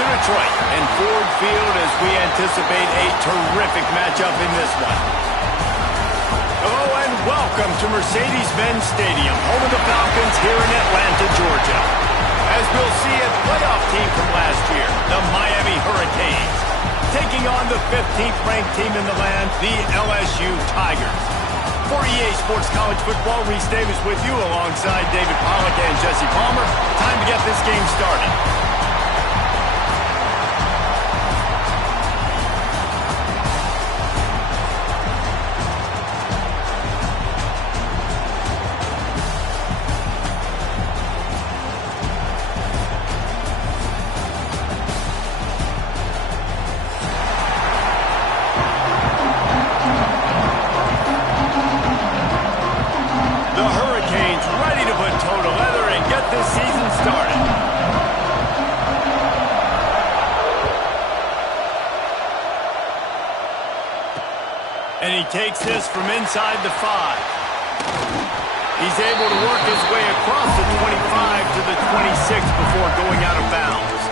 to Detroit and Ford Field as we anticipate a terrific matchup in this one. Hello and welcome to Mercedes-Benz Stadium, home of the Falcons here in Atlanta, Georgia. As we'll see, a playoff team from last year, the Miami Hurricanes, taking on the 15th ranked team in the land, the LSU Tigers. For EA Sports College Football, Reese Davis with you alongside David Pollack and Jesse Palmer. Time to get this game started. And he takes this from inside the 5. He's able to work his way across the 25 to the 26 before going out of bounds.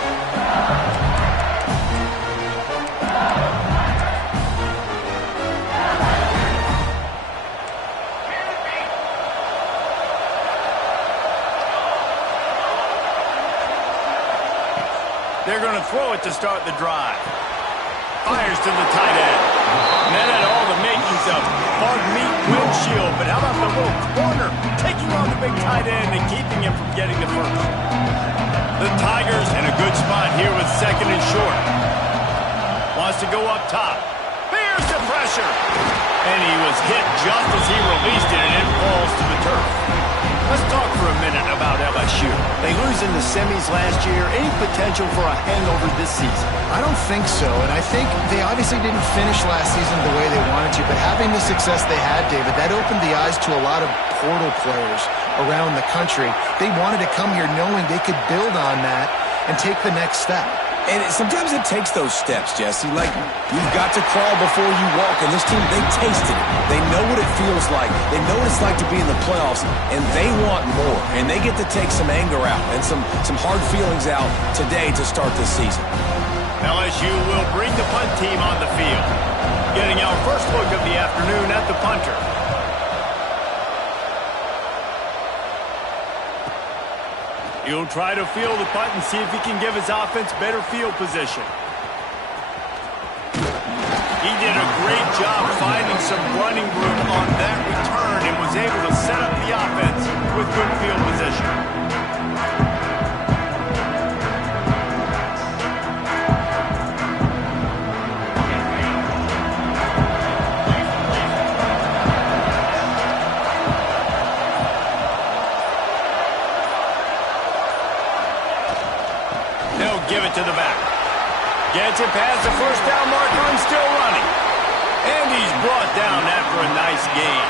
They're going to throw it to start the drive. Fires to the tight end. And that had all the makings of bug meat windshield, but how about the little corner taking on the big tight end and keeping him from getting the first? The Tigers in a good spot here with second and short. Wants to go up top. Bears the pressure. And he was hit just as he released it, and it falls to the turf. Let's talk for a minute about LSU. They lose in the semis last year. Any potential for a hangover this season? I don't think so, and I think they obviously didn't finish last season the way they wanted to, but having the success they had, David, that opened the eyes to a lot of portal players around the country. They wanted to come here knowing they could build on that and take the next step. And sometimes it takes those steps, Jesse. Like, you've got to crawl before you walk. And this team, they tasted it. They know what it feels like. They know what it's like to be in the playoffs, and they want more. And they get to take some anger out and some hard feelings out today to start this season. LSU will bring the punt team on the field. Getting our first look of the afternoon at the punter. He'll try to field the punt and see if he can give his offense better field position. He did a great job finding some running room on that return and was able to set up the offense with good field position. Give it to the back. Gets it past the first down marker and still running. And he's brought down after a nice gain.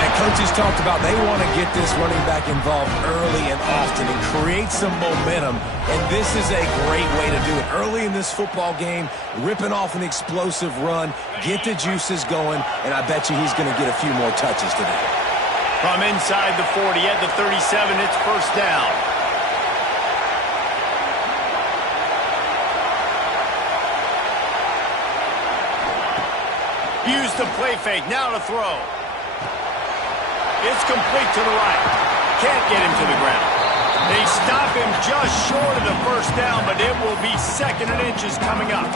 Man, coaches talked about they want to get this running back involved early and often and create some momentum. And this is a great way to do it. Early in this football game, ripping off an explosive run, get the juices going, and I bet you he's going to get a few more touches today. From inside the 40 at the 37, it's first down. Use the play fake, now to throw. It's complete to the right. Can't get him to the ground. They stop him just short of the first down, but it will be second and inches coming up.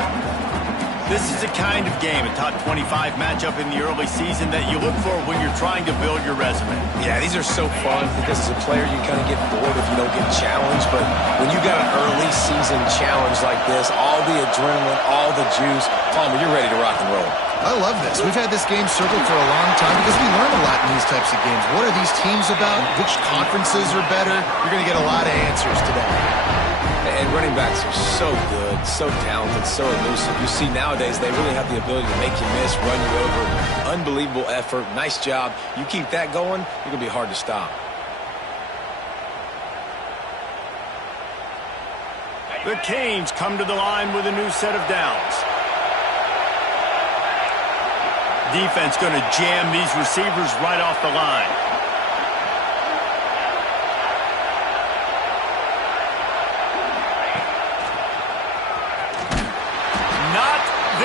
This is the kind of game, a top 25 matchup in the early season that you look for when you're trying to build your resume. Yeah, these are so fun because as a player you kind of get bored if you don't get challenged, but when you got an early season challenge like this, all the adrenaline, all the juice, Palmer, you're ready to rock and roll. I love this. We've had this game circled for a long time because we learn a lot in these types of games. What are these teams about? Which conferences are better? You're going to get a lot of answers today. And running backs are so good, so talented, so elusive. You see nowadays they really have the ability to make you miss, run you over. Unbelievable effort. Nice job. You keep that going, you're going to be hard to stop. The Canes come to the line with a new set of downs. Defense going to jam these receivers right off the line.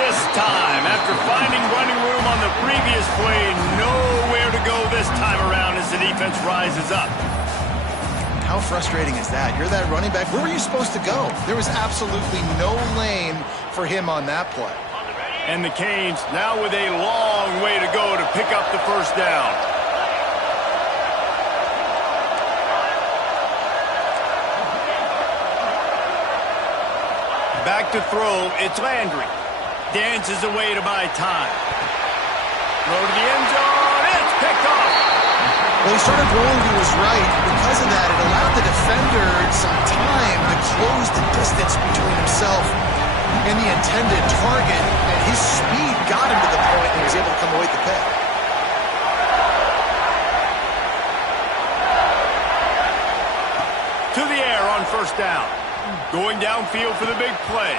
this time. After finding running room on the previous play, nowhere to go this time around as the defense rises up. How frustrating is that? You're that running back. Where were you supposed to go? There was absolutely no lane for him on that play. And the Canes now with a long way to go to pick up the first down. Back to throw, it's Landry. Dances away to buy time. Throw to the end zone, it's picked off. Well, he started rolling to his right. Because of that, it allowed the defender some time to close the distance between himself and the intended target. And his speed got him to the point that he was able to come away with the pick. To the air on first down. Going downfield for the big play.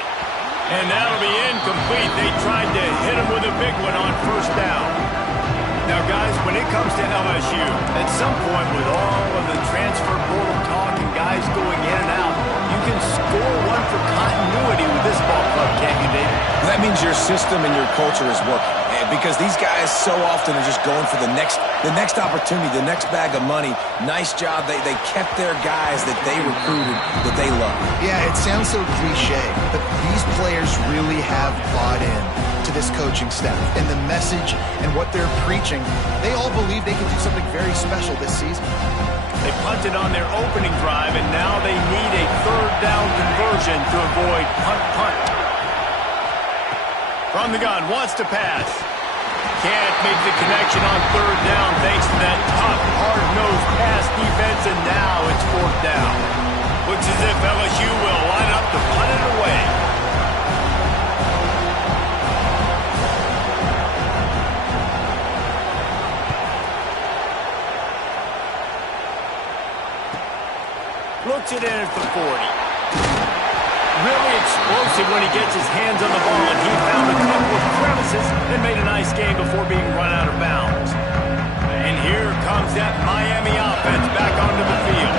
And that'll be incomplete. They tried to hit him with a big one on first down. Now, guys, when it comes to LSU, at some point with all of the transfer portal talk and guys going in and out, you can score one for continuity with this ball club, can't you, David? That means your system and your culture is working. And because these guys so often are just going for the next opportunity, the next bag of money. Nice job. They kept their guys that they recruited, that they love. Yeah, it sounds so cliche, but these players really have bought in to this coaching staff and the message and what they're preaching. They all believe they can do something very special this season. They punted on their opening drive, and now they need a third down conversion to avoid punt. From the gun, wants to pass. Can't make the connection on third down thanks to that tough, hard-nosed pass defense, and now it's fourth down. Looks as if LSU will line up to punt it away. Looks it in at the 40. Really explosive when he gets his hands on the ball, and he found a couple of crevices and made a nice game before being run out of bounds. And here comes that Miami offense back onto the field.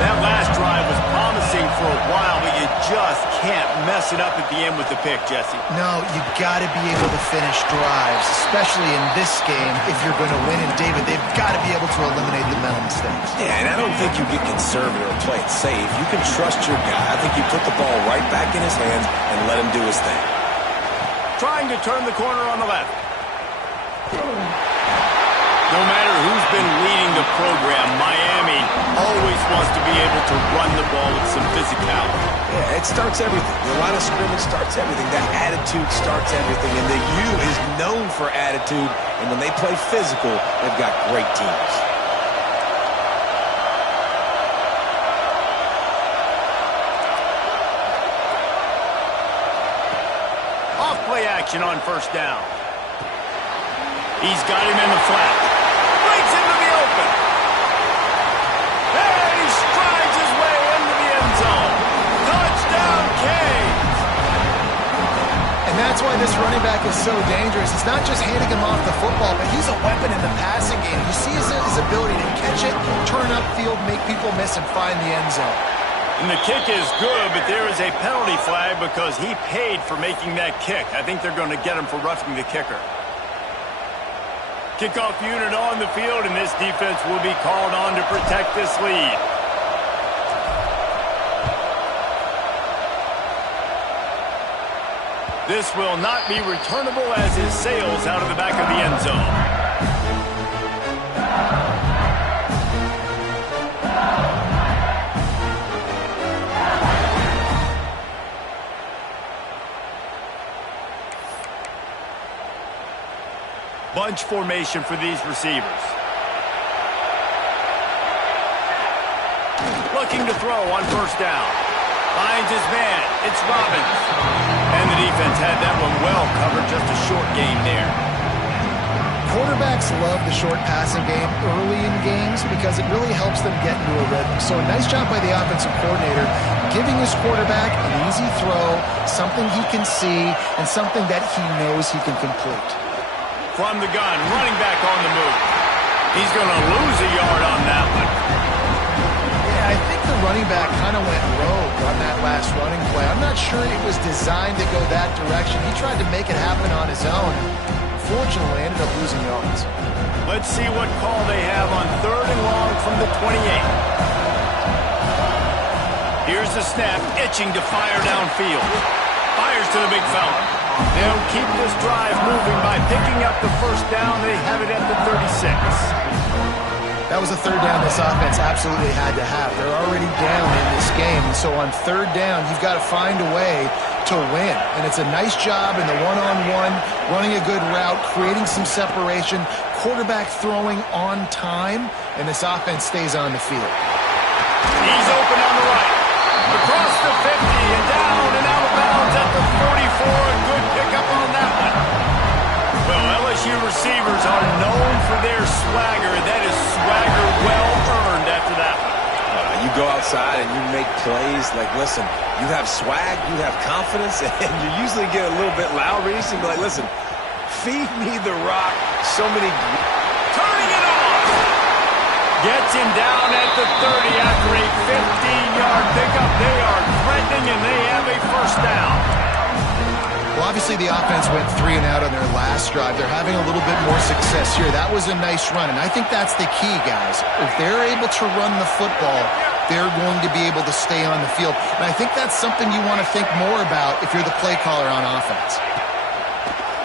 That last drive was promising for a while, but you just can't mess it up at the end with the pick, Jesse. No, you got to be able to finish drives, especially in this game if you're going to win. And David, they've got to be able to eliminate the mental mistakes. Yeah, and I don't think you get conservative or play it safe. You can trust your guy. I think you put the ball right back in his hands and let him do his thing. Trying to turn the corner on the left. No matter who's been leading the program, Miami always wants to be able to run the ball with some physicality. Yeah, it starts everything. The line of scrimmage starts everything. That attitude starts everything. And the U is known for attitude. And when they play physical, they've got great teams. Off play action on first down. He's got him in the flat. Breaks into the open. And he strides his way into the end zone. Touchdown, Canes. And that's why this running back is so dangerous. It's not just handing him off the football, but he's a weapon in the passing game. You see his ability to catch it, turn upfield, make people miss, and find the end zone. And the kick is good, but there is a penalty flag because he paid for making that kick. I think they're going to get him for roughing the kicker. Kickoff unit on the field, and this defense will be called on to protect this lead. This will not be returnable as it sails out of the back of the end zone. Bunch formation for these receivers. Looking to throw on first down. Finds his man. It's Robbins. And the defense had that one well covered. Just a short game there. Quarterbacks love the short passing game early in games because it really helps them get into a rhythm. So a nice job by the offensive coordinator giving his quarterback an easy throw, something he can see, and something that he knows he can complete. From the gun, running back on the move. He's going to lose a yard on that one. Yeah, I think the running back kind of went rogue on that last running play. I'm not sure it was designed to go that direction. He tried to make it happen on his own. Unfortunately, ended up losing yards. Let's see what call they have on 3rd and long from the 28. Here's the snap, itching to fire downfield. Fires to the big fella. They'll keep this drive moving by picking up the first down. They have it at the 36. That was a 3rd down this offense absolutely had to have. They're already down in this game. So on 3rd down, you've got to find a way to win. And it's a nice job in the one-on-one, running a good route, creating some separation, quarterback throwing on time, and this offense stays on the field. He's open on the right. Across the 50 and down and out of bounds at the 44. A good pickup on that one. Well, LSU receivers are known for their swagger. That is swagger well earned after that one. You go outside and you make plays. Like, listen, you have swag, you have confidence, and you usually get a little bit loud. You be like, listen, feed me the rock. So many... Turning it on! Gets him down at the 30 after a 15-yard pickup. They are threatening, and they have a first down. Well, obviously the offense went 3 and out on their last drive. They're having a little bit more success here. That was a nice run, and I think that's the key, guys. If they're able to run the football, they're going to be able to stay on the field. And I think that's something you want to think more about if you're the play caller on offense.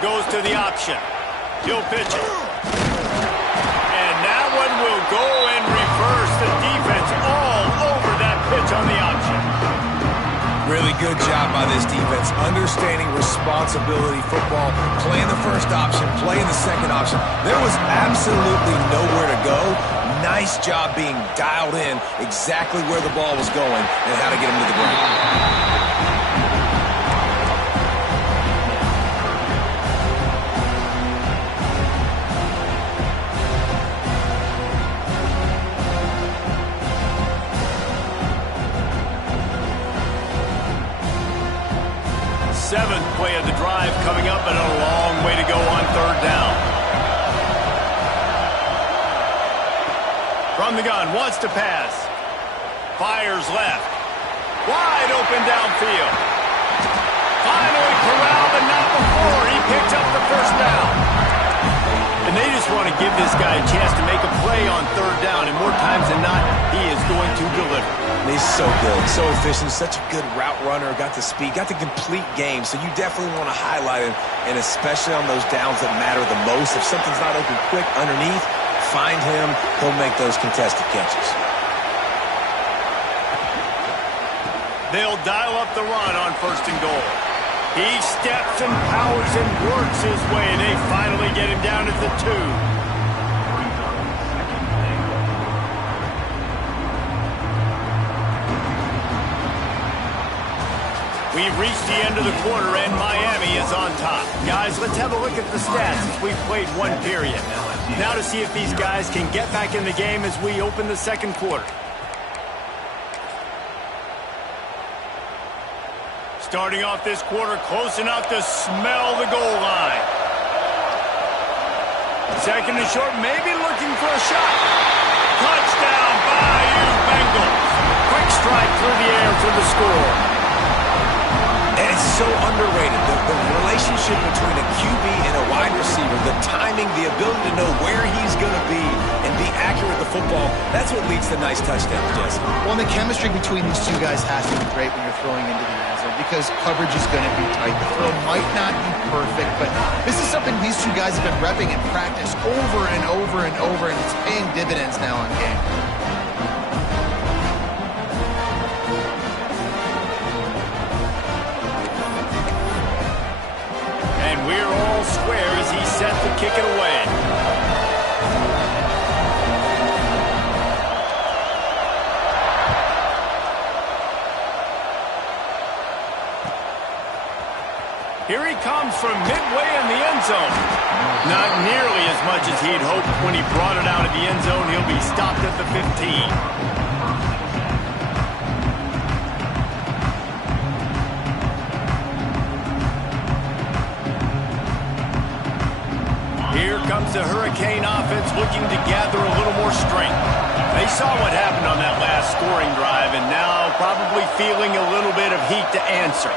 Goes to the option. He'll pitch it. And that one will go and reverse the defense all over that pitch on the option. Really good job by this defense, understanding responsibility football, playing the first option, playing the second option. There was absolutely nowhere to go. Nice job being dialed in exactly where the ball was going and how to get him to the ground. 7th play of the drive coming up, and a long way to go on 3rd down. From the gun, wants to pass. Fires left. Wide open downfield. Finally corralled, but not before. He picks up the first down. And they just want to give this guy a chance to make a play on 3rd down, and more times than not, he is going to deliver. And he's so good, so efficient, such a good route runner, got the speed, got the complete game, so you definitely want to highlight him, and especially on those downs that matter the most. If something's not open quick underneath, find him, he'll make those contested catches. They'll dial up the run on 1st and goal. He steps and powers and works his way. They finally get him down at the 2. We've reached the end of the quarter, and Miami is on top. Guys, let's have a look at the stats as we've played 1 period. Now to see if these guys can get back in the game as we open the 2nd quarter. Starting off this quarter close enough to smell the goal line. 2nd and short, maybe looking for a shot. Touchdown, Bayou Bengals. Quick strike through the air for the score. And it's so underrated, the relationship between a QB and a wide receiver, the timing, the ability to know where he's going to be and be accurate with the football, that's what leads to nice touchdowns, Jesse. Well, and the chemistry between these 2 guys has to be great when you're throwing into the end zone because coverage is going to be tight. The throw might not be perfect, but this is something these 2 guys have been repping in practice over and over and over, and it's paying dividends now in game. We're all square as he's set to kick it away. Here he comes from midway in the end zone. Not nearly as much as he'd hoped when he brought it out of the end zone. He'll be stopped at the 15. Here comes the Hurricane offense looking to gather a little more strength. They saw what happened on that last scoring drive and now probably feeling a little bit of heat to answer.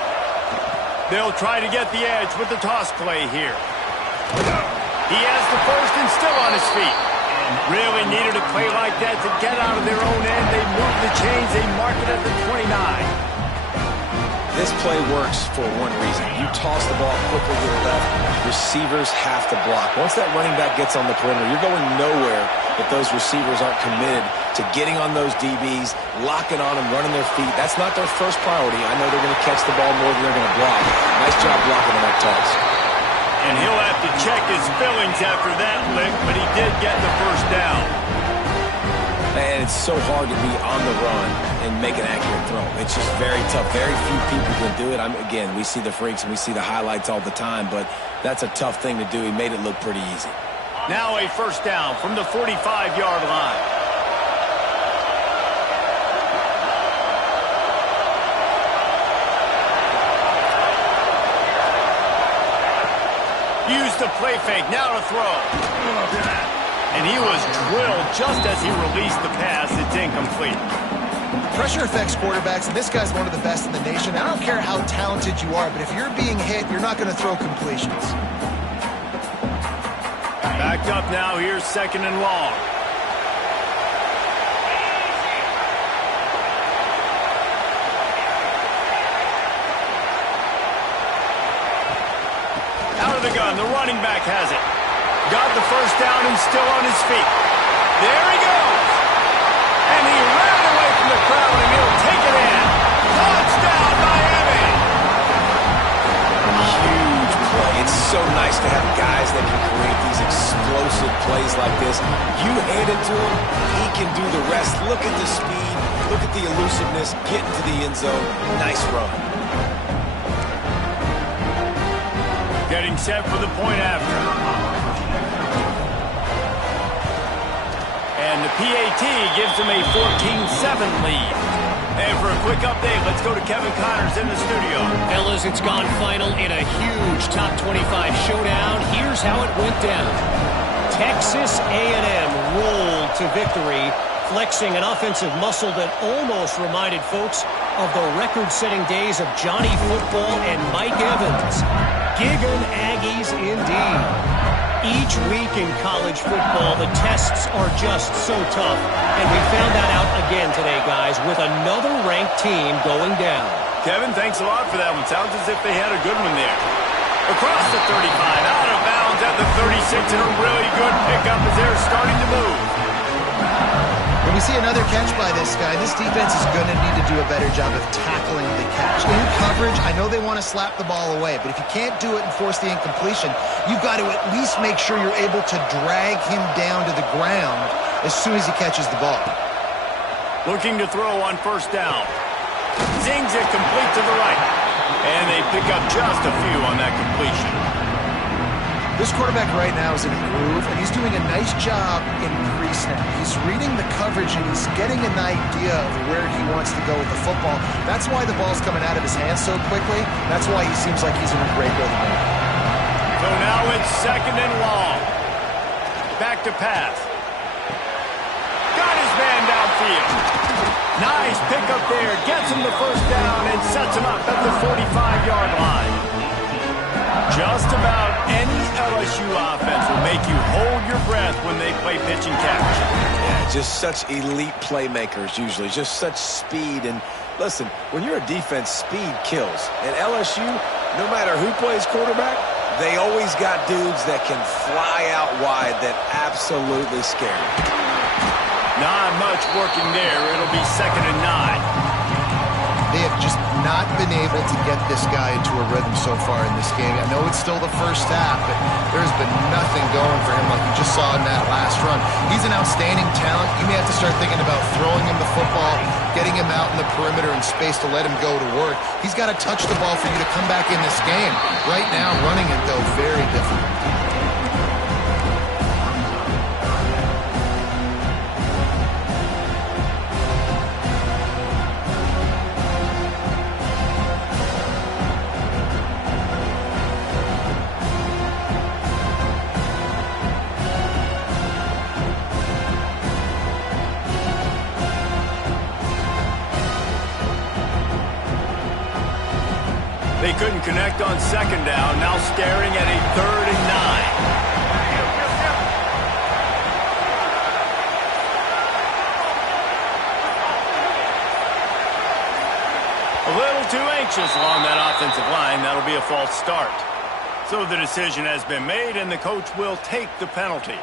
They'll try to get the edge with the toss play here. He has the first and still on his feet. Really needed a play like that to get out of their own end. They move the chains. They mark it at the 29. This play works for one reason. You toss the ball quickly to the left. Receivers have to block. Once that running back gets on the perimeter, you're going nowhere if those receivers aren't committed to getting on those DBs, locking on them, running their feet. That's not their first priority. I know they're going to catch the ball more than they're going to block. Nice job blocking on that toss. And he'll have to check his fillings after that lick, but he did get the first down. And it's so hard to be on the run and make an accurate throw. It's just very tough. Very few people can do it. Again, we see the freaks and we see the highlights all the time, but that's a tough thing to do. He made it look pretty easy. Now a first down from the 45-yard line. Use the play fake, now to throw. And he was drilled just as he released the pass. It's incomplete. Pressure affects quarterbacks, and this guy's one of the best in the nation. I don't care how talented you are, but if you're being hit, you're not going to throw completions. Backed up now, here's second and long. Out of the gun, the running back has it. Got the first down and still on his feet. There he goes. And he ran away from the crowd and he'll take it in. Touchdown, Miami. Huge play. It's so nice to have guys that can create these explosive plays like this. You hand it to him, he can do the rest. Look at the speed. Look at the elusiveness. Get into the end zone. Nice run. Getting set for the point after. And the PAT gives them a 14-7 lead. And for a quick update, let's go to Kevin Connors in the studio. Fellas, it's gone final in a huge top 25 showdown. Here's how it went down. Texas A&M rolled to victory, flexing an offensive muscle that almost reminded folks of the record-setting days of Johnny Football and Mike Evans. Giggin' Aggies indeed. Each week in college football, the tests are just so tough, and we found that out again today, guys, with another ranked team going down. Kevin, thanks a lot for that one. Sounds as if they had a good one there. Across the 35, out of bounds at the 36, and a really good pickup as they're starting to move. When we see another catch by this guy, this defense is going to need to do a better job of tackling the catch. In coverage, I know they want to slap the ball away, but if you can't do it and force the incompletion, you've got to at least make sure you're able to drag him down to the ground as soon as he catches the ball. Looking to throw on first down. Zings it complete to the right. And they pick up just a few on that completion. This quarterback right now is in a groove, and he's doing a nice job in pre-snap. He's reading the coverage, and he's getting an idea of where he wants to go with the football. That's why the ball's coming out of his hands so quickly. That's why he seems like he's in a great rhythm. So now it's second and long. Back to pass. Got his man downfield. Nice pickup there. Gets him the first down and sets him up at the 45-yard line. Just about any LSU offense will make you hold your breath when they play pitch and catch. Yeah, just such elite playmakers usually. Just such speed. And listen, when you're a defense, speed kills. And LSU, no matter who plays quarterback, they always got dudes that can fly out wide that absolutely scare you. Not much working there. It'll be second and 9. They have just not been able to get this guy into a rhythm so far in this game. I know it's still the first half, but there's been nothing going for him like you just saw in that last run. He's an outstanding talent. You may have to start thinking about throwing him the football, getting him out in the perimeter and space to let him go to work. He's got to touch the ball for you to come back in this game. Right now, running it, though, very difficult. They couldn't connect on second down. Now staring at a 3rd and 9. A little too anxious along that offensive line. That'll be a false start. So the decision has been made, and the coach will take the penalty.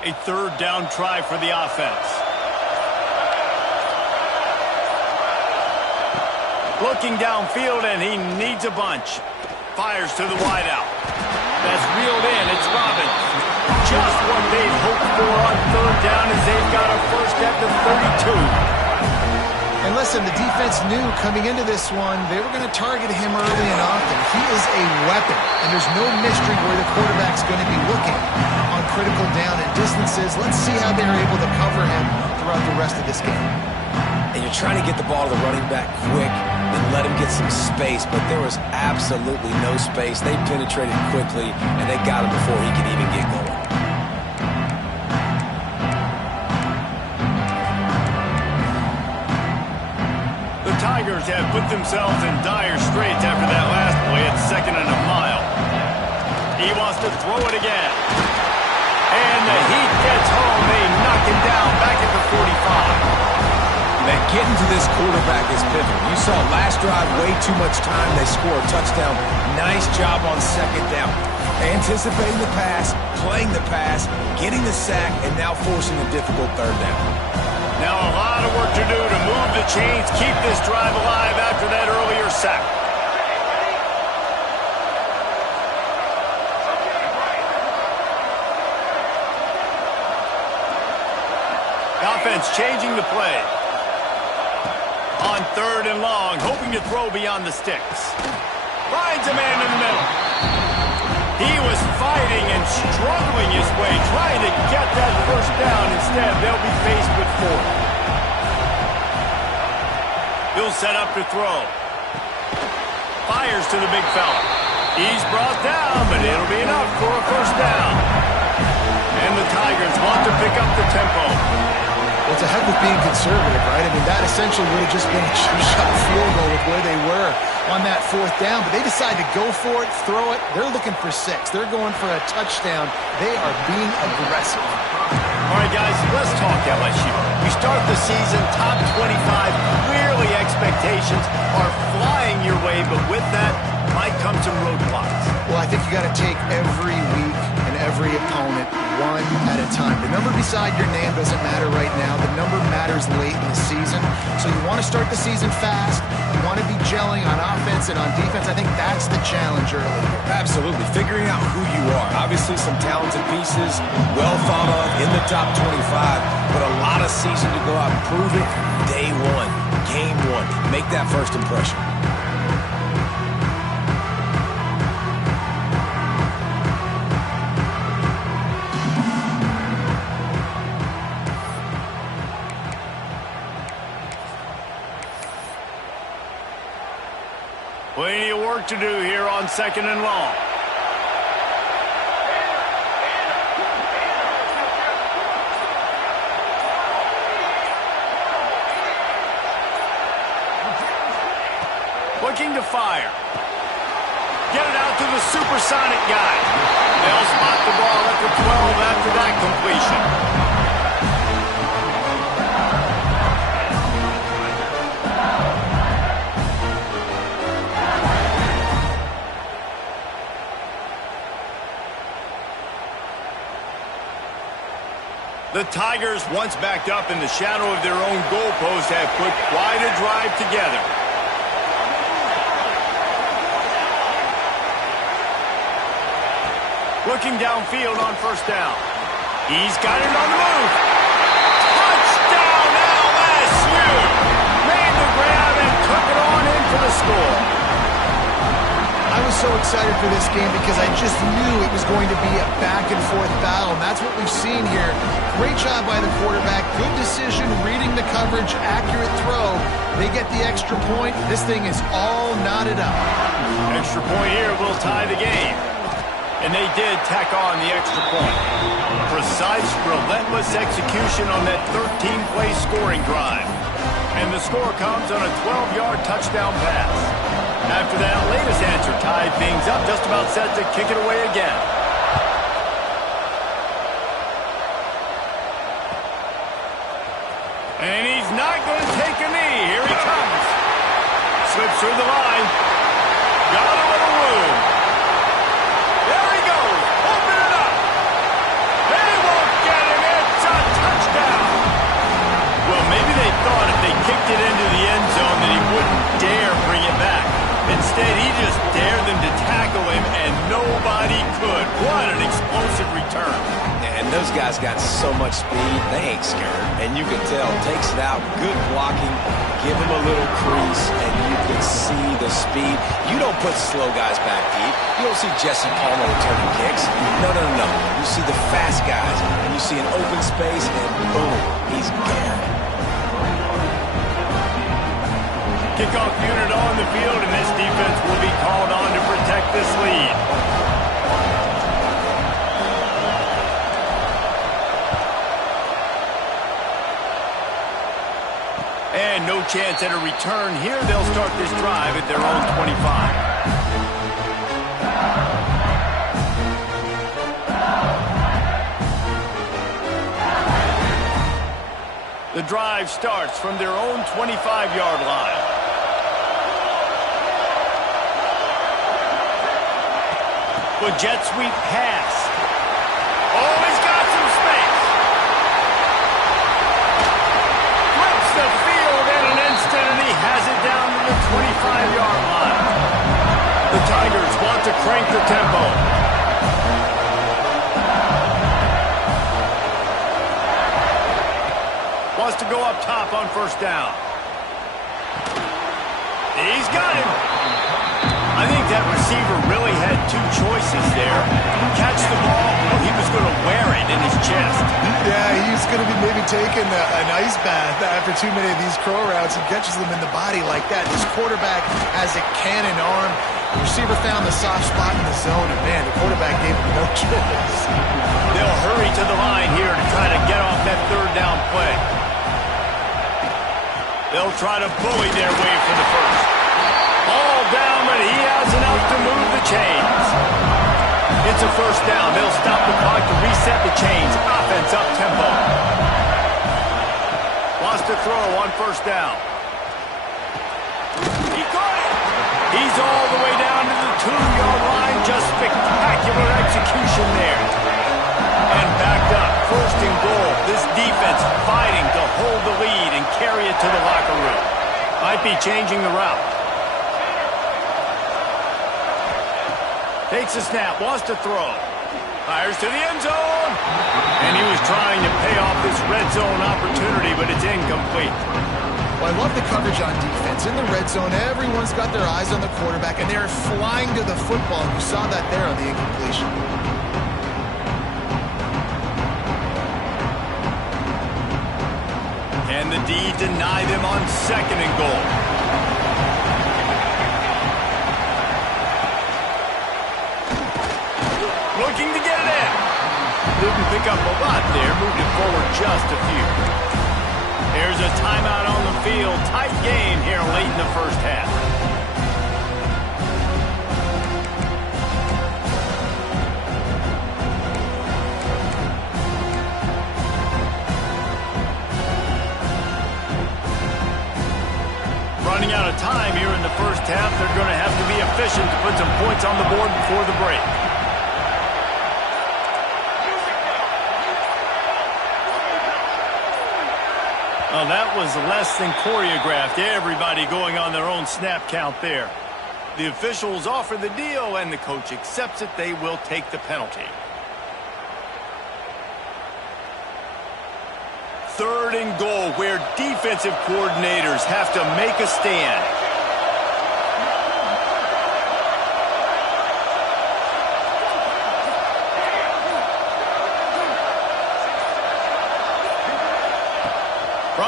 A 3rd down try for the offense. Looking downfield, and he needs a bunch. Fires to the wideout. That's reeled in. It's Robbins. Just what they've hoped for on 3rd down as they've got a first at the 32. And listen, the defense knew coming into this one they were going to target him early and often. He is a weapon, and there's no mystery where the quarterback's going to be looking on critical down and distances. Let's see how they're able to cover him throughout the rest of this game. And you're trying to get the ball to the running back quick and let him get some space, but there was absolutely no space. They penetrated quickly, and they got him before he could even get going. The Tigers have put themselves in dire straits after that last play at 2nd and a mile. He wants to throw it again. And the heat gets home. They knock him down back at the 45. Man, getting to this quarterback is pivotal. You saw last drive, way too much time. They score a touchdown. Nice job on 2nd down. Anticipating the pass, playing the pass, getting the sack, and now forcing a difficult 3rd down. Now a lot of work to do to move the chains, keep this drive alive after that earlier sack. The offense changing the play. On 3rd and long, hoping to throw beyond the sticks. Finds a man in the middle. He was fighting and struggling his way, trying to get that first down. Instead, they'll be faced with 4th. He'll set up to throw. Fires to the big fella. He's brought down, but it'll be enough for a first down. And the Tigers want to pick up the tempo. Well, it's a heck of being conservative, right? I mean, that essentially would have just been a two-shot field goal with where they were on that 4th down. But they decided to go for it, throw it. They're looking for 6. They're going for a touchdown. They are being aggressive. All right, guys, let's talk LSU. We start the season top 25. Clearly, expectations are flying your way, but with that might come some roadblocks. Well, I think you got to take every week and every opponent one at a time. The number beside your name doesn't matter right now. The number matters late in the season. So you want to start the season fast. You want to be gelling on offense and on defense. I think that's the challenge early. Absolutely. Figuring out who you are. Obviously, some talented pieces, well thought of in the top 25, but a lot of season to go out and prove it. Day 1, game 1. Make that first impression. Plenty of work to do here on 2nd and long. Looking to fire. Get it out to the supersonic guy. They'll spot the ball at the 12 after that completion. The Tigers, once backed up in the shadow of their own goalpost, have put quite a drive together. Looking downfield on 1st down. He's got it on the move. Touchdown, LSU! Made the grab and took it on in for the score. I was was so excited for this game because I just knew it was going to be a back-and-forth battle, and that's what we've seen here. Great job by the quarterback, good decision, reading the coverage, accurate throw. They get the extra point. This thing is all knotted up. Extra point here will tie the game. And they did tack on the extra point. Precise, relentless execution on that 13-play scoring drive. And the score comes on a 12-yard touchdown pass. After that latest answer tied things up, just about set to kick it away again. And he's not going to take a knee. Here he comes. Slips through the line. Got a little room. There he goes. Open it up. They won't get him. It's a touchdown. Well, maybe they thought if they kicked it into the end zone that he wouldn't dare bring it back. Instead, he just dared them to tackle him, and nobody could. What an explosive return. And those guys got so much speed, they ain't scared. And you can tell, takes it out, good blocking, give him a little crease, and you can see the speed. You don't put slow guys back deep. You don't see Jesse Palmer returning kicks. No. You see the fast guys, and you see an open space, and boom, he's gone. Kickoff unit on the field, and this defense will be called on to protect this lead. And no chance at a return here. They'll start this drive at their own 25. The drive starts from their own 25-yard line. With jet sweep pass. Oh, he's got some space. Flips the field in an instant, and he has it down to the 25-yard line. The Tigers want to crank the tempo. Wants to go up top on first down. He's got him. I think that receiver really had two choices there. Catch the ball, or he was going to wear it in his chest. Yeah, he's going to be maybe taking an ice bath after too many of these crow routes and catches them in the body like that. This quarterback has a cannon arm. The receiver found the soft spot in the zone, and man, the quarterback gave him no choice. They'll hurry to the line here to try to get off that third down play. They'll try to bully their way for the first. Ball down, but he has enough to move the chains. It's a first down. They'll stop the clock to reset the chains. Offense up tempo. Wants to throw on first down. He caught it. He's all the way down to the 2-yard line. Just spectacular execution there. And backed up. First and goal. This defense fighting to hold the lead and carry it to the locker room. Might be changing the route. Takes a snap, wants to throw. Fires to the end zone. And he was trying to pay off this red zone opportunity, but it's incomplete. Well, I love the coverage on defense. In the red zone, everyone's got their eyes on the quarterback, and they're flying to the football. You saw that there on the incompletion. Can the D deny them on second and goal? Looking to get it in. Didn't pick up a lot there. Moved it forward just a few. There's a timeout on the field. Tight game here late in the first half. Running out of time here in the first half. They're going to have to be efficient to put some points on the board before the break. Well, that was less than choreographed. Everybody going on their own snap count there. The officials offer the deal, and the coach accepts it. They will take the penalty. Third and goal, where defensive coordinators have to make a stand.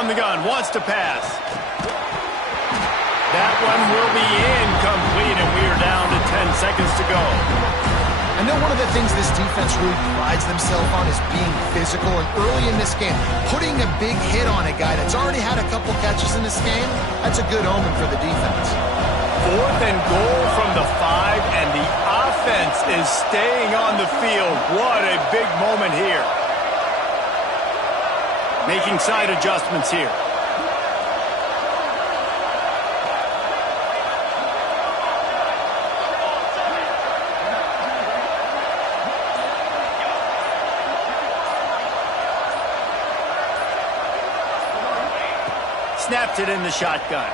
from the gun, wants to pass. That one will be incomplete, and we are down to 10 seconds to go. I know one of the things this defense really prides themselves on is being physical, and early in this game, putting a big hit on a guy that's already had a couple catches in this game, that's a good omen for the defense. 4th and goal from the 5, and the offense is staying on the field. What a big moment here. Making side adjustments here. Snapped it in the shotgun.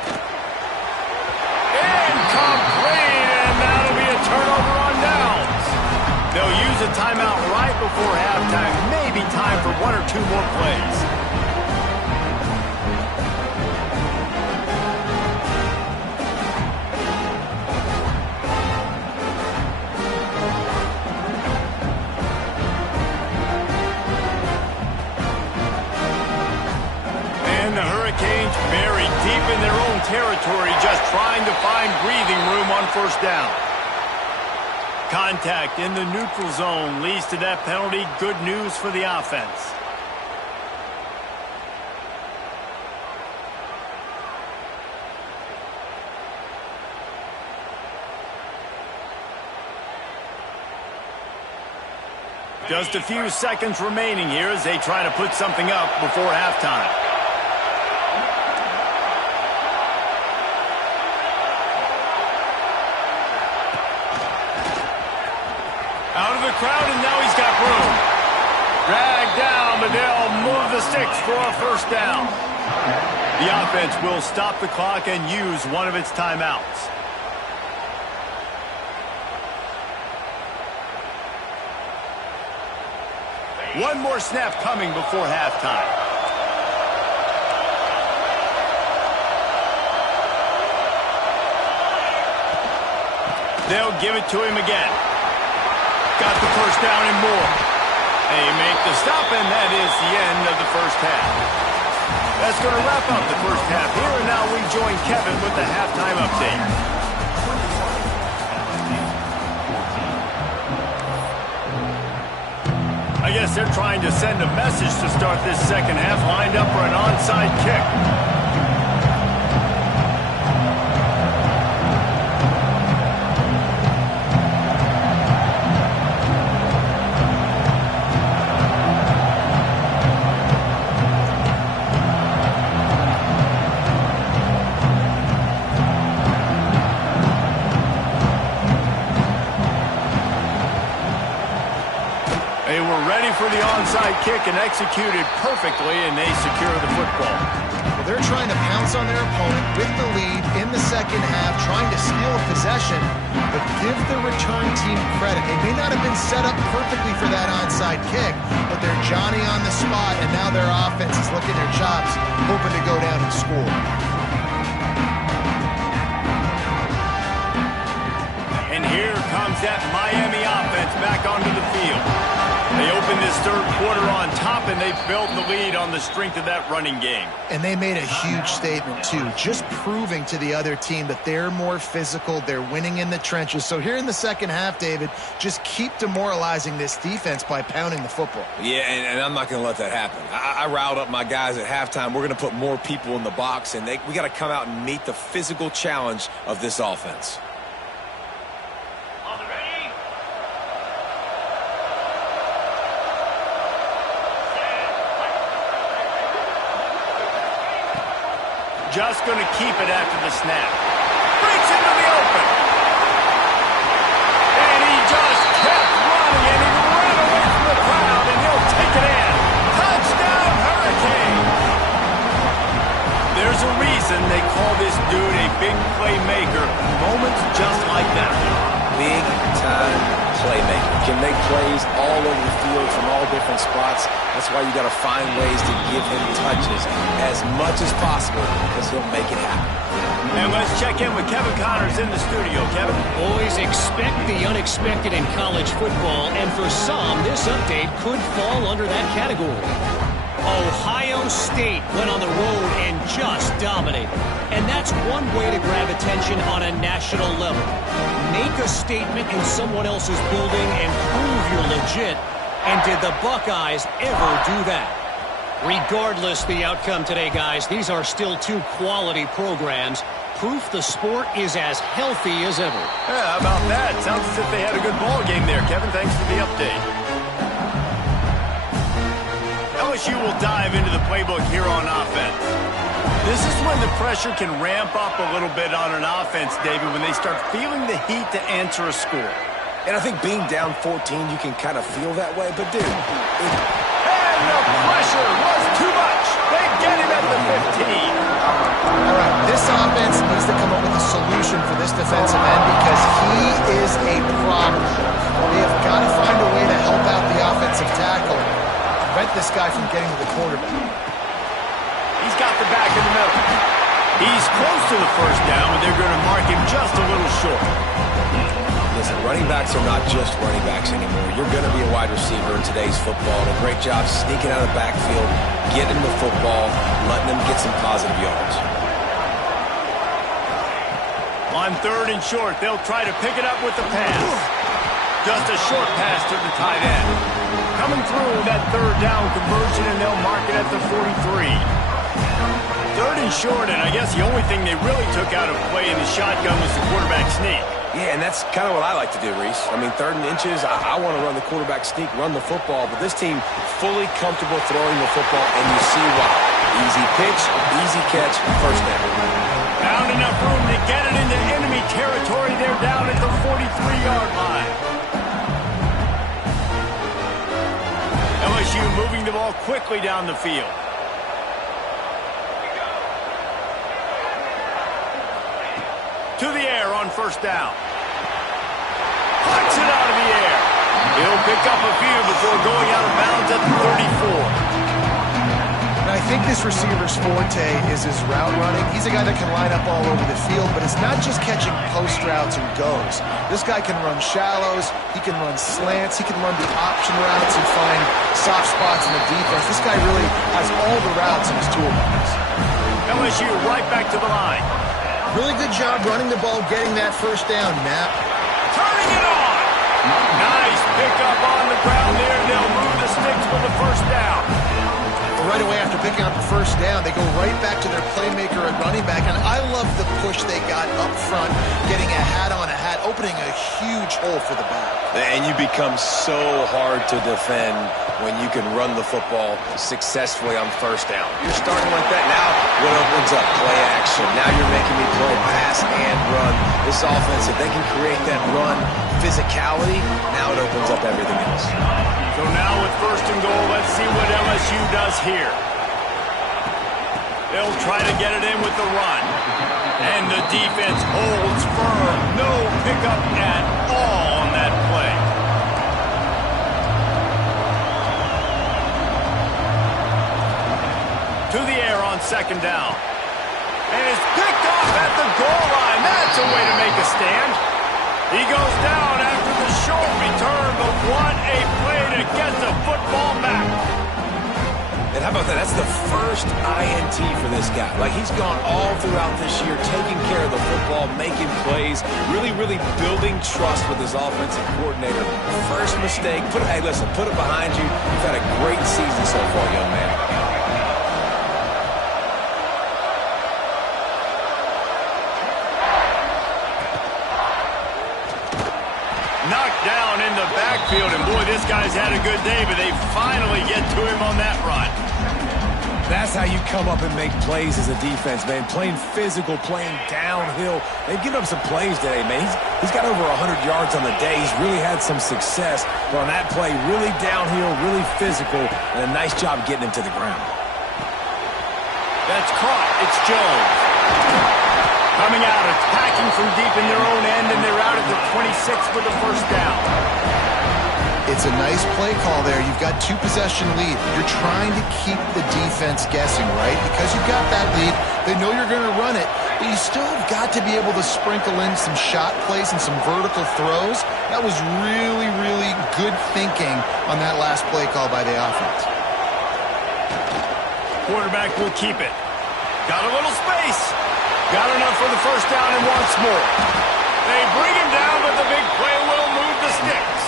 Incomplete, and that'll be a turnover on downs. They'll use a timeout right before halftime. Maybe time for 1 or 2 more plays. The Hurricanes buried deep in their own territory, just trying to find breathing room on first down. Contact in the neutral zone leads to that penalty. Good news for the offense. Just a few seconds remaining here as they try to put something up before halftime. Out of the crowd, and now he's got room. Dragged down, but they'll move the sticks for a first down. The offense will stop the clock and use one of its timeouts. One more snap coming before halftime. They'll give it to him again. Got the first down and more. They make the stop, and that is the end of the first half. That's going to wrap up the first half here, and now we join Kevin with the halftime update. I guess they're trying to send a message to start this second half, lined up for an onside kick. They were ready for the onside kick and executed perfectly, and they secure the football. Well, they're trying to pounce on their opponent with the lead in the second half, trying to steal a possession, but give the return team credit. They may not have been set up perfectly for that onside kick, but they're Johnny on the spot, and now their offense is licking their chops, hoping to go down and score. And here comes that Miami offense back onto the field. They opened this third quarter on top, and they built the lead on the strength of that running game. And they made a huge statement, too, just proving to the other team that they're more physical, they're winning in the trenches. So here in the second half, David, just keep demoralizing this defense by pounding the football. Yeah, and I'm not going to let that happen. I riled up my guys at halftime. We're going to put more people in the box, and we got to come out and meet the physical challenge of this offense. Just going to keep it after the snap. Breaks into the open. And he just kept running, and he ran away from the crowd, and he'll take it in. Touchdown, Hurricane! There's a reason they call this dude a big playmaker. Moments just like that. Big-time playmaker. Can make plays all over the field from all different spots. That's why you got to find ways to give him touches as much as possible, because he'll make it happen. And let's check in with Kevin Connors in the studio. Kevin? Always expect the unexpected in college football, and for some, this update could fall under that category. Ohio State went on the road and just dominated. And that's one way to grab attention on a national level. Make a statement in someone else's building and prove you're legit. And did the Buckeyes ever do that? Regardless the outcome today, guys, these are still two quality programs. Proof the sport is as healthy as ever. Yeah, how about that? Sounds as if they had a good ball game there, Kevin. Thanks for the update. LSU will dive into the playbook here on offense. This is when the pressure can ramp up a little bit on an offense, David, when they start feeling the heat to answer a score. And I think being down 14, you can kind of feel that way. But, dude, and the pressure was too much. They get him at the 15. All right, this offense needs to come up with a solution for this defensive end because he is a problem. They have got to find a way to help out the offensive tackle, prevent this guy from getting to the quarterback. He's got the back in the middle. He's close to the first down, but they're going to mark him just a little short. Listen, running backs are not just running backs anymore. You're going to be a wide receiver in today's football. And a great job sneaking out of the backfield, getting the football, letting them get some positive yards. On 3rd and short, they'll try to pick it up with the pass. Just a short pass to the tight end. Coming through that 3rd down conversion, and they'll mark it at the 43. 3rd and short, and I guess the only thing they really took out of play in the shotgun was the quarterback sneak. Yeah, and that's kind of what I like to do, Reese. I mean, 3rd and inches, I want to run the quarterback sneak, run the football, but this team fully comfortable throwing the football, and you see why. Easy pitch, easy catch, first down. Found enough room to get it into enemy territory. They're down at the 43-yard line. LSU moving the ball quickly down the field. To the air on 1st down. Pucks it out of the air. He'll pick up a few before going out of bounds at the 34. And I think this receiver's forte is his route running. He's a guy that can line up all over the field, but it's not just catching post routes and goes. This guy can run shallows, he can run slants, he can run the option routes and find soft spots in the defense. This guy really has all the routes in his toolbox. LSU right back to the line. Really good job running the ball, getting that 1st down, Matt. Turning it on. Nice pickup on the ground there. They'll move the sticks for the 1st down. Right away after picking up the 1st down, they go right back to their playmaker at running back. And I love the push they got up front, getting a hat on a hat, opening a huge hole for the back. And you become so hard to defend when you can run the football successfully on 1st down. You're starting like that. Now what opens up? Play action. Now you're making me play pass and run. This offense, if they can create that run physicality, now it opens up everything else. So now with 1st and goal, let's see what LSU does here. They'll try to get it in with the run. And the defense holds firm. No pickup at all on that play. To the air on 2nd down. And it's picked off at the goal line. That's a way to make a stand. He goes down after the short return, but what a play to get the football back. And how about that? That's the first INT for this guy. Like, he's gone all throughout this year, taking care of the football, making plays, really, really building trust with his offensive coordinator. First mistake. Hey, listen, put it behind you. You've had a great season so far, young man. Knocked down in the backfield, and boy, this guy's had a good day, but they finally get to him on that run. That's how you come up and make plays as a defense, man. Playing physical, playing downhill. They've given up some plays today, man. He's got over 100 yards on the day. He's really had some success. But on that play, really downhill, really physical, and a nice job getting him to the ground. That's caught. It's Jones. Coming out, attacking from deep in their own end, and they're out at the 26 for the 1st down. It's a nice play call there. You've got 2-possession lead. You're trying to keep the defense guessing, right? Because you've got that lead. They know you're going to run it, but you still have got to be able to sprinkle in some shot plays and some vertical throws. That was really, really good thinking on that last play call by the offense. quarterback will keep it. Got a little space. Got enough for the first down and wants more. They bring him down, but the big play will move the sticks.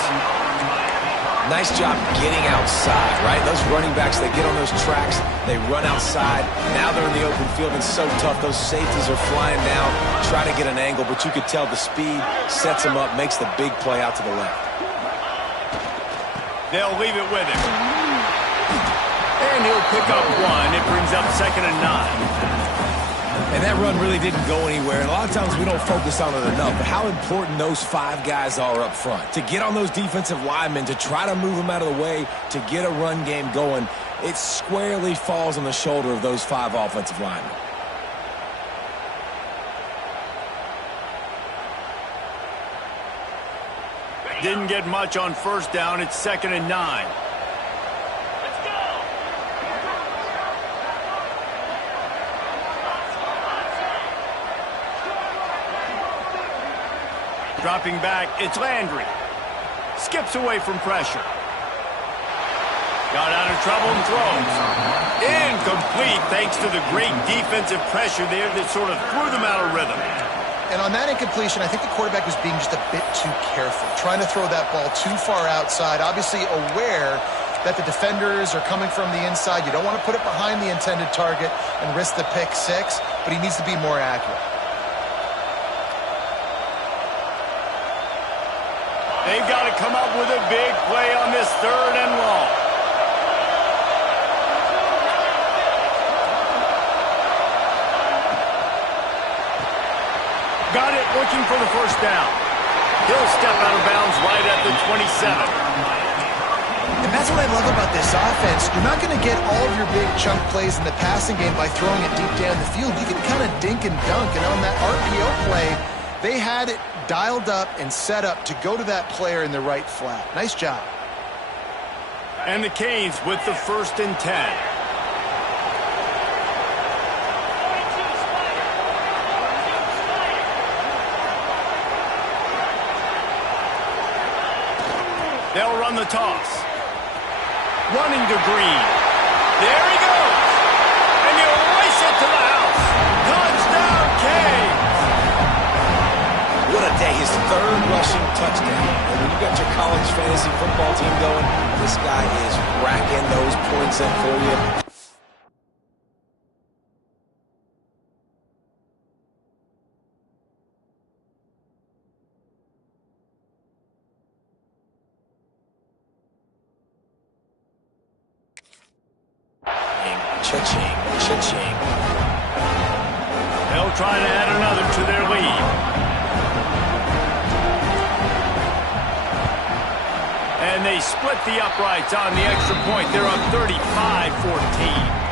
Nice job getting outside, right? Those running backs, they get on those tracks, they run outside. Now they're in the open field, and so tough. Those safeties are flying down, trying to get an angle, but you could tell the speed sets him up, makes the big play out to the left. They'll leave it with him. And he'll pick up one. It brings up 2nd and 9. And that run really didn't go anywhere. And a lot of times we don't focus on it enough. But how important those 5 guys are up front. To get on those defensive linemen, to try to move them out of the way, to get a run game going, it squarely falls on the shoulder of those 5 offensive linemen. Didn't get much on first down. It's 2nd and 9. Dropping back, it's Landry. Skips away from pressure. Got out of trouble and throws. Incomplete thanks to the great defensive pressure there that sort of threw them out of rhythm. And on that incompletion, I think the quarterback was being just a bit too careful, trying to throw that ball too far outside, obviously aware that the defenders are coming from the inside. You don't want to put it behind the intended target and risk the pick 6, but he needs to be more accurate. They've got to come up with a big play on this 3rd and long. Got it, looking for the first down. He'll step out of bounds right at the 27. And that's what I love about this offense. You're not going to get all of your big chunk plays in the passing game by throwing it deep down the field. You can kind of dink and dunk. And on that RPO play, they had it dialed up and set up to go to that player in the right flat. Nice job. And the Canes with the 1st and 10. They'll run the toss. Running to Green. There he goes. And he'll race it to the house. Touchdown, Canes. What a day, his 3rd rushing touchdown. And when you got your college fantasy football team going, this guy is racking those points in for you. Cha-ching, cha-ching. They'll try to add another to their lead. And they split the uprights on the extra point. They're up 35-14.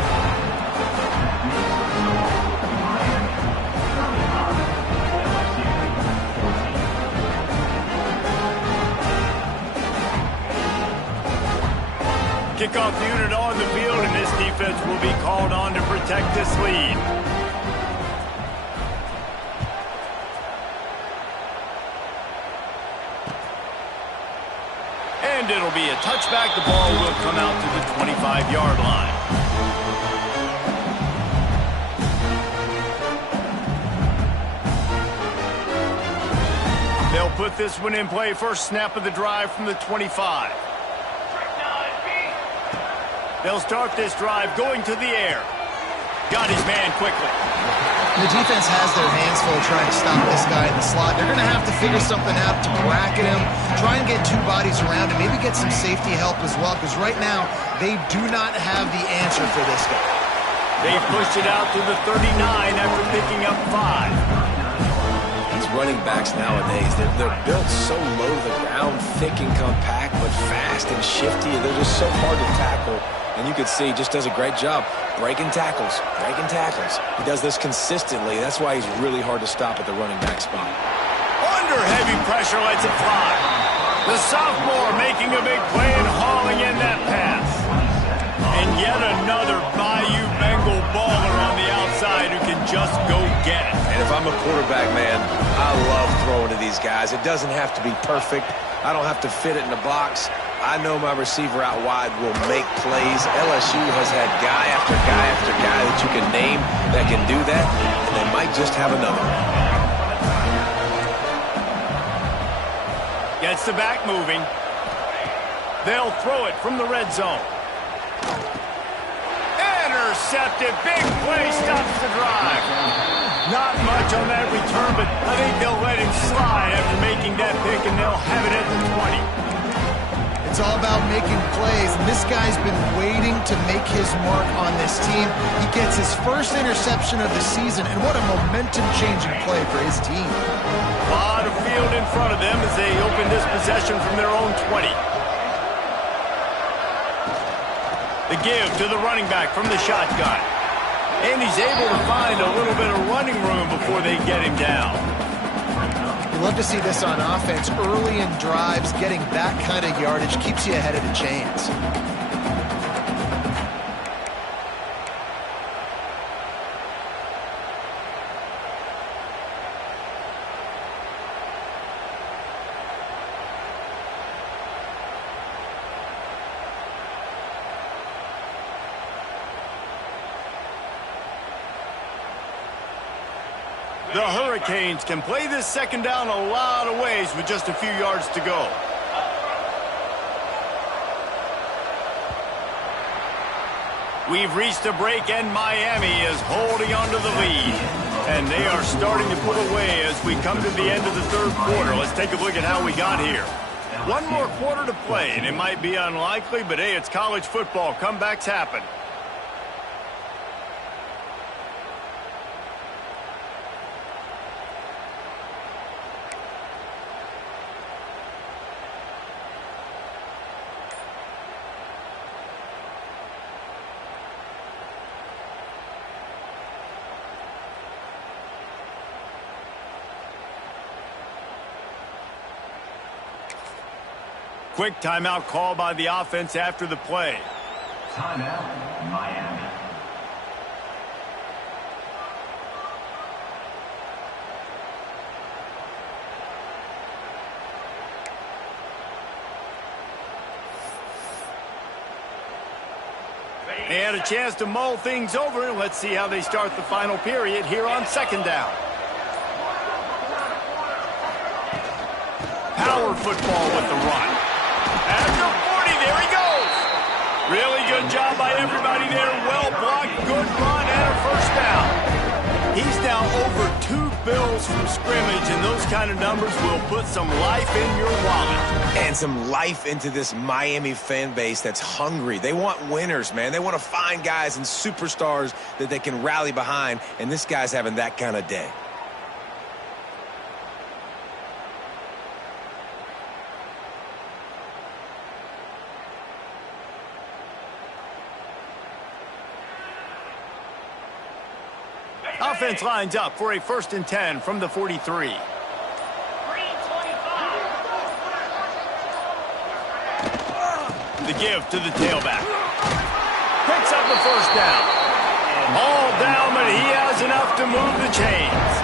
Kickoff unit on the field, and this defense will be called on to protect this lead. And it'll be a touchback. The ball will come out to the 25-yard line. They'll put this one in play. First snap of the drive from the 25. They'll start this drive going to the air. Got his man quickly. The defense has their hands full trying to stop this guy in the slot. They're going to have to figure something out to bracket him, try and get 2 bodies around him, maybe get some safety help as well, because right now they do not have the answer for this guy. They pushed it out to the 39 after picking up 5. These running backs nowadays, they're built so low to the ground, thick and compact, but fast and shifty, and they're just so hard to tackle. And you can see he just does a great job breaking tackles, breaking tackles. He does this consistently. That's why he's really hard to stop at the running back spot. Under heavy pressure, lets it fly. The sophomore making a big play and hauling in that pass. And yet another Bayou Bengal baller on the outside who can just go get it. And if I'm a quarterback, man, I love throwing to these guys. It doesn't have to be perfect. I don't have to fit it in the box. I know my receiver out wide will make plays. LSU has had guy after guy after guy that you can name that can do that, and they might just have another. Gets the back moving. They'll throw it from the red zone. Intercepted. Big play stops the drive. Not much on that return, but I think they'll let him slide after making that pick, and they'll have it at the 20. It's all about making plays, and this guy's been waiting to make his mark on this team. He gets his first interception of the season, and what a momentum-changing play for his team. A lot of field in front of them as they open this possession from their own 20. The give to the running back from the shotgun. And he's able to find a little bit of running room before they get him down. You love to see this on offense. Early in drives, getting that kind of yardage keeps you ahead of the chains. The Hurricanes can play this second down a lot of ways with just a few yards to go. We've reached a break, and Miami is holding on to the lead. And they are starting to pull away as we come to the end of the third quarter. Let's take a look at how we got here. One more quarter to play, and it might be unlikely, but hey, it's college football. Comebacks happen. Quick timeout call by the offense after the play. Timeout, Miami. They had a chance to mull things over. Let's see how they start the final period here on second down. Power football with the run. After 40, there he goes. Really good job by everybody there. Well blocked, good run, and a first down. He's now over 2 bills from scrimmage, and those kind of numbers will put some life in your wallet. And some life into this Miami fan base that's hungry. They want winners, man. They want to find guys and superstars that they can rally behind, and this guy's having that kind of day. Offense lines up for a 1st and 10 from the 43. The give to the tailback. Picks up the first down. All down, but he has enough to move the chains.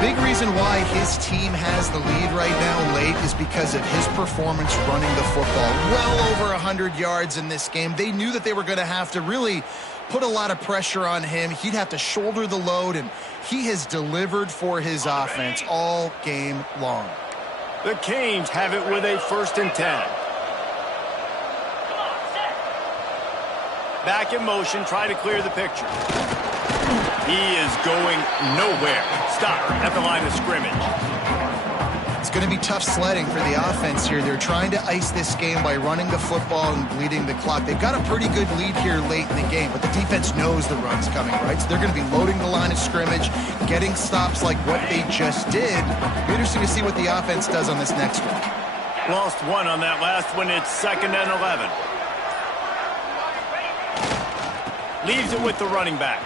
Big reason why his team has the lead right now late is because of his performance running the football. Well over 100 yards in this game. They knew that they were going to have to really put a lot of pressure on him. He'd have to shoulder the load, and he has delivered for his offense all game long. The Canes have it with a 1st and 10. Back in motion, try to clear the picture. He is going nowhere. Stop at the line of scrimmage. It's going to be tough sledding for the offense here. They're trying to ice this game by running the football and bleeding the clock. They've got a pretty good lead here late in the game, but the defense knows the run's coming, right? So they're going to be loading the line of scrimmage, getting stops like what they just did. It'll be interesting to see what the offense does on this next one. Lost one on that last one. It's 2nd and 11. Leaves it with the running back.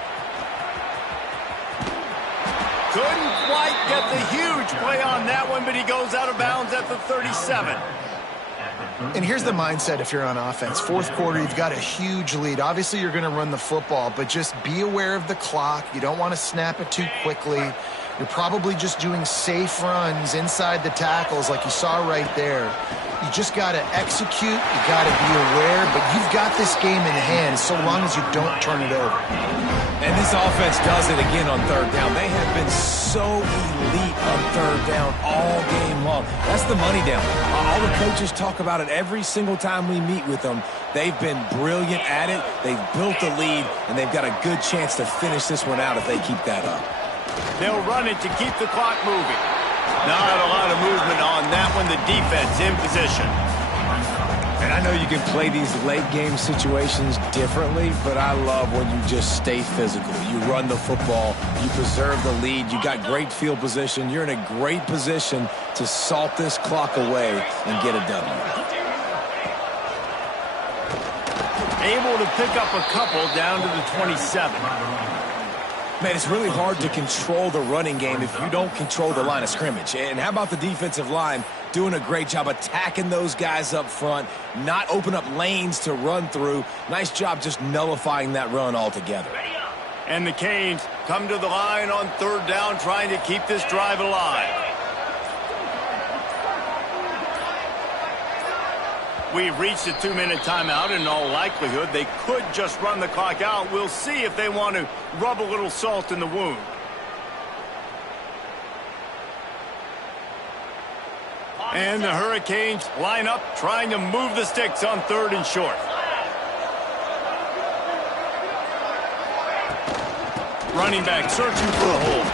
Couldn't quite get the huge play on that one, but he goes out of bounds at the 37. And here's the mindset if you're on offense. 4th quarter, you've got a huge lead. Obviously, you're going to run the football, but just be aware of the clock. You don't want to snap it too quickly. You're probably just doing safe runs inside the tackles like you saw right there. You just got to execute. You got to be aware, but you've got this game in hand so long as you don't turn it over. And this offense does it again on third down. They have been so elite on third down all game long. That's the money down. All the coaches talk about it every single time we meet with them. They've been brilliant at it. They've built the lead, and they've got a good chance to finish this one out if they keep that up. They'll run it to keep the clock moving. Not a lot of movement on that one. The defense in position. And I know you can play these late game situations differently, but I love when you just stay physical. You run the football, you preserve the lead, you got great field position, you're in a great position to salt this clock away and get a W. Able to pick up a couple down to the 27. Man, it's really hard to control the running game if you don't control the line of scrimmage. And how about the defensive line doing a great job attacking those guys up front, not open up lanes to run through. Nice job just nullifying that run altogether. And the Canes come to the line on third down, trying to keep this drive alive. We've reached a 2-minute timeout. In all likelihood, they could just run the clock out. We'll see if they want to rub a little salt in the wound. And the Hurricanes line up, trying to move the sticks on third and short. Running back searching for a hole.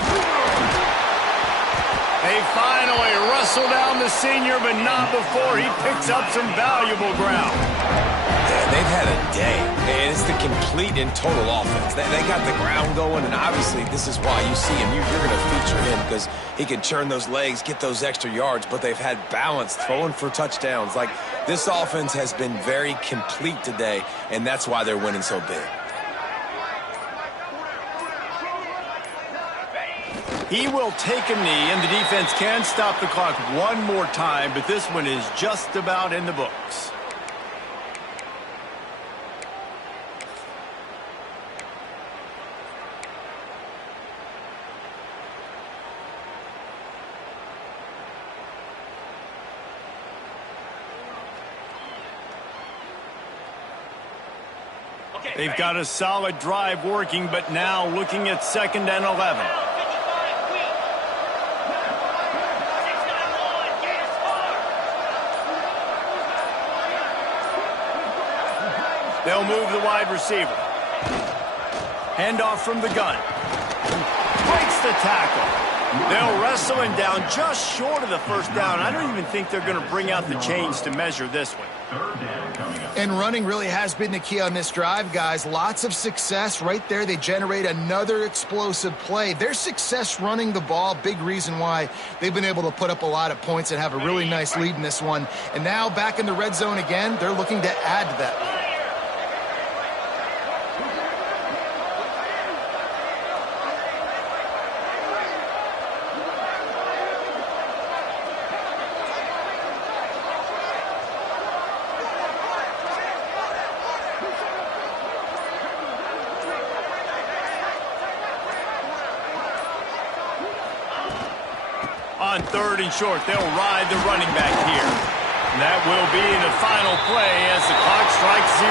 They finally wrestle down the senior, but not before he picks up some valuable ground. Yeah, they've had a day, and it's the complete and total offense. They got the ground going, and obviously this is why you see him. You're going to feature him because he can churn those legs, get those extra yards, but they've had balance, throwing for touchdowns. Like, this offense has been very complete today, and that's why they're winning so big. He will take a knee, and the defense can stop the clock one more time, but this one is just about in the books. They've got a solid drive working, but now looking at 2nd and 11. They'll move the wide receiver. Handoff from the gun. Breaks the tackle. They'll wrestle him down just short of the first down. I don't even think they're going to bring out the chains to measure this one. And running really has been the key on this drive, guys. Lots of success right there. They generate another explosive play. Their success running the ball, big reason why they've been able to put up a lot of points and have a really nice lead in this one. And now back in the red zone again, they're looking to add to that lead. On 3rd and short, they'll ride the running back here. And that will be the final play as the clock strikes 0